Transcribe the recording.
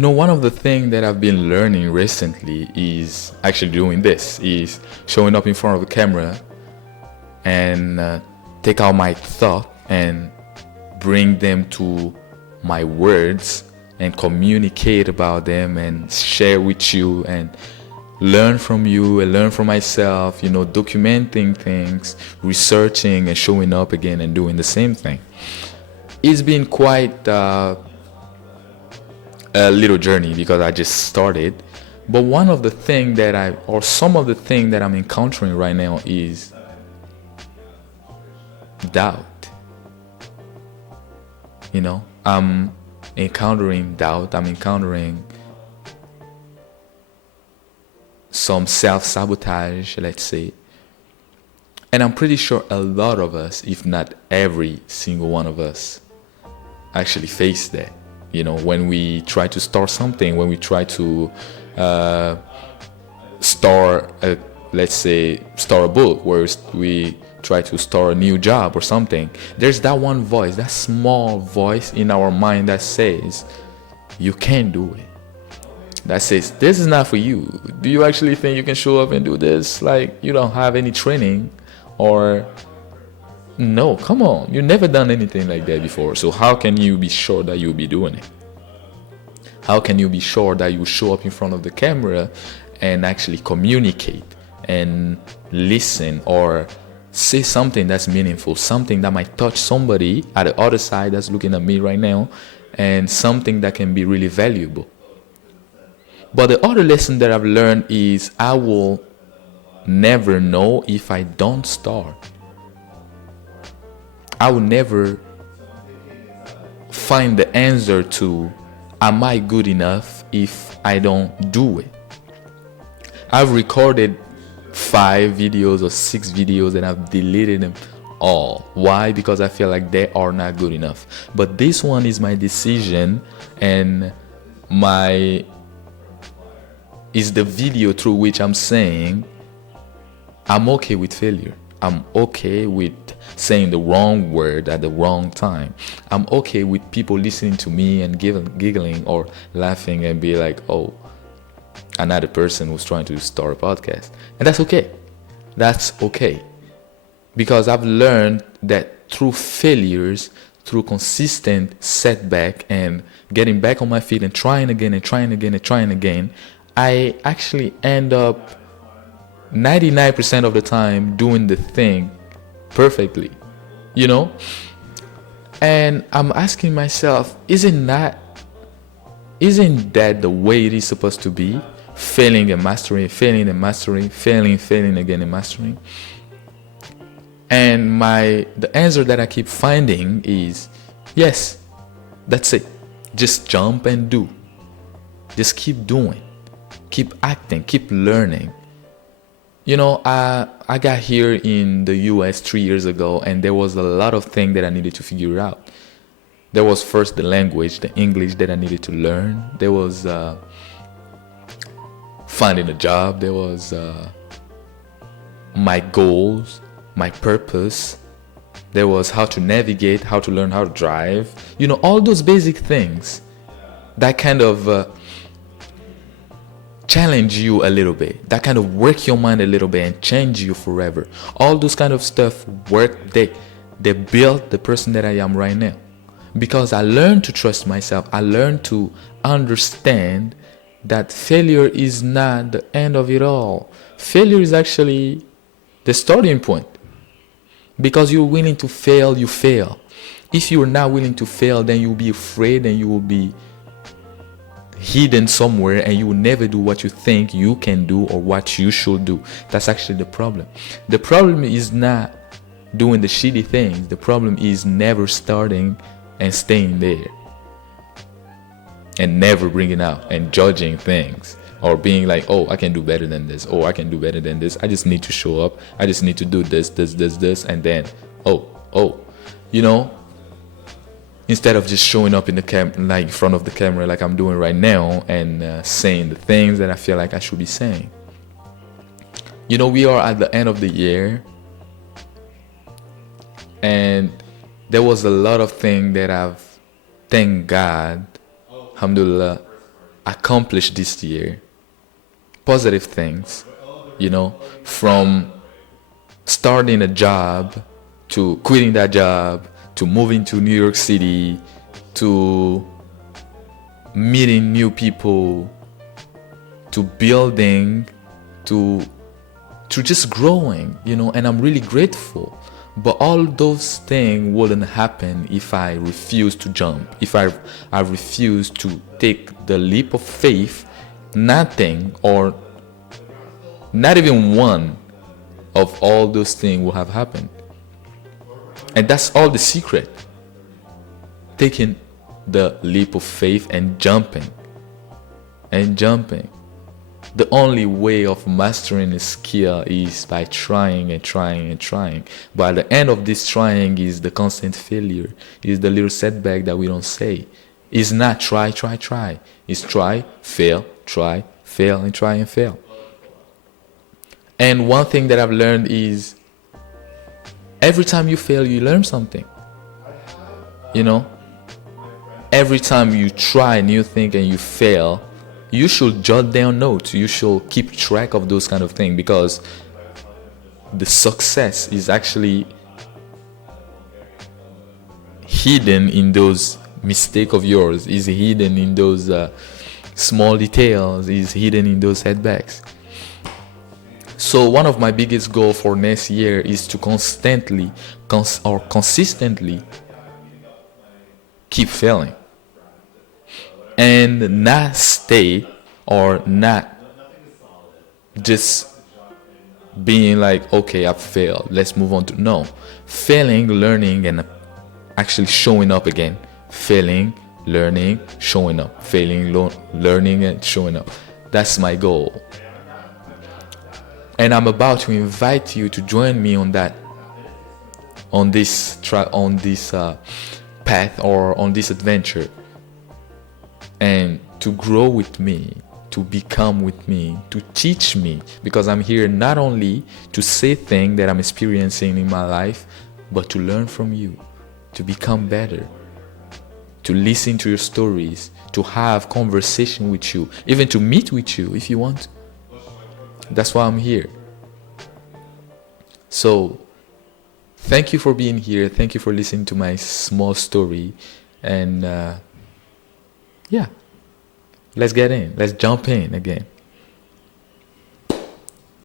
One of the things that I've been learning recently is actually doing this, is showing up in front of the camera and take out my thought and bring them to my words and communicate about them and share with you and learn from you and learn from myself, documenting things, researching and showing up again and doing the same thing. It's been quite a little journey because I just started. But one of the things some of the things that I'm encountering right now is doubt. I'm encountering doubt. I'm encountering some self-sabotage, let's say. And I'm pretty sure a lot of us, if not every single one of us, actually face that. When we try to start something, when we try to start a book, where we try to start a new job or something, there's that one voice, that small voice in our mind that says, you can't do it. That says, this is not for you. Do you actually think you can show up and do this? Like, you don't have any training, or no, come on, you never done anything like that before. So how can you be sure that you'll be doing it? How can you be sure that you show up in front of the camera and actually communicate and listen or say something that's meaningful, something that might touch somebody at the other side that's looking at me right now, and something that can be really valuable? But the other lesson that I've learned is I will never know if I don't start. I will never find the answer to, am I good enough if I don't do it? I've recorded 5 videos or 6 videos and I've deleted them all. Why? Because I feel like they are not good enough. But this one is my decision, and is the video through which I'm saying I'm okay with failure. I'm okay with saying the wrong word at the wrong time. I'm okay with people listening to me and giggling or laughing and be like, oh, another person who's trying to start a podcast. And that's okay. That's okay. Because I've learned that through failures, through consistent setback and getting back on my feet and trying again and trying again and trying again, I actually end up 99% of the time doing the thing perfectly, and I'm asking myself, isn't that the way it is supposed to be? Failing and mastering, failing and mastering, failing again and mastering. And the answer that I keep finding is yes, that's it. Just jump and do. Just keep doing, keep acting, keep learning. I got here in the US 3 years ago, and there was a lot of things that I needed to figure out. There was first the language, the English that I needed to learn. There was finding a job. There was my goals, my purpose. There was how to navigate, how to learn how to drive. All those basic things that kind of challenge you a little bit, that kind of work your mind a little bit and change you forever. All those kind of stuff work. They built the person that I am right now, because I learned to trust myself. I learned to understand that failure is not the end of it all. Failure is actually the starting point. Because you're willing to fail, you fail. If you're not willing to fail, then you'll be afraid and you will be hidden somewhere, and you will never do what you think you can do or what you should do. That's actually the problem. The problem is not doing the shitty things. The problem is never starting and staying there and never bringing out and judging things, or being like, oh, I can do better than this, oh, I can do better than this, I just need to show up, I just need to do this, and then instead of just showing up in the like in front of the camera like I'm doing right now and saying the things that I feel like I should be saying. We are at the end of the year, and there was a lot of things that I've, thank God, alhamdulillah, accomplish this year, positive things, from starting a job to quitting that job to moving to New York City to meeting new people to building to just growing, and I'm really grateful. But all those things wouldn't happen if I refuse to jump, if I refuse to take the leap of faith. Nothing, or not even one of all those things will have happened. And that's all the secret. Taking the leap of faith and jumping. The only way of mastering a skill is by trying and trying and trying. But at the end of this trying is the constant failure, is the little setback that we don't say. It's not try. It's try, fail, and try and fail. And one thing that I've learned is every time you fail, you learn something. Every time you try a new thing and you fail, you should jot down notes. You should keep track of those kind of things, because the success is actually hidden in those mistakes of yours, is hidden in those small details, is hidden in those setbacks. So one of my biggest goals for next year is to consistently keep failing and not stay, or not just being like, okay, I've failed, let's move on to, no, failing, learning, and actually showing up again. Failing, learning, showing up. Failing, learning, and showing up. That's my goal. And I'm about to invite you to join me on that, on this path, or on this adventure, and to grow with me, to become with me, to teach me, because I'm here not only to say things that I'm experiencing in my life, but to learn from you, to become better, to listen to your stories, to have conversation with you, even to meet with you if you want to. That's why I'm here. So thank you for being here. Thank you for listening to my small story. And yeah, let's get in. Let's jump in again.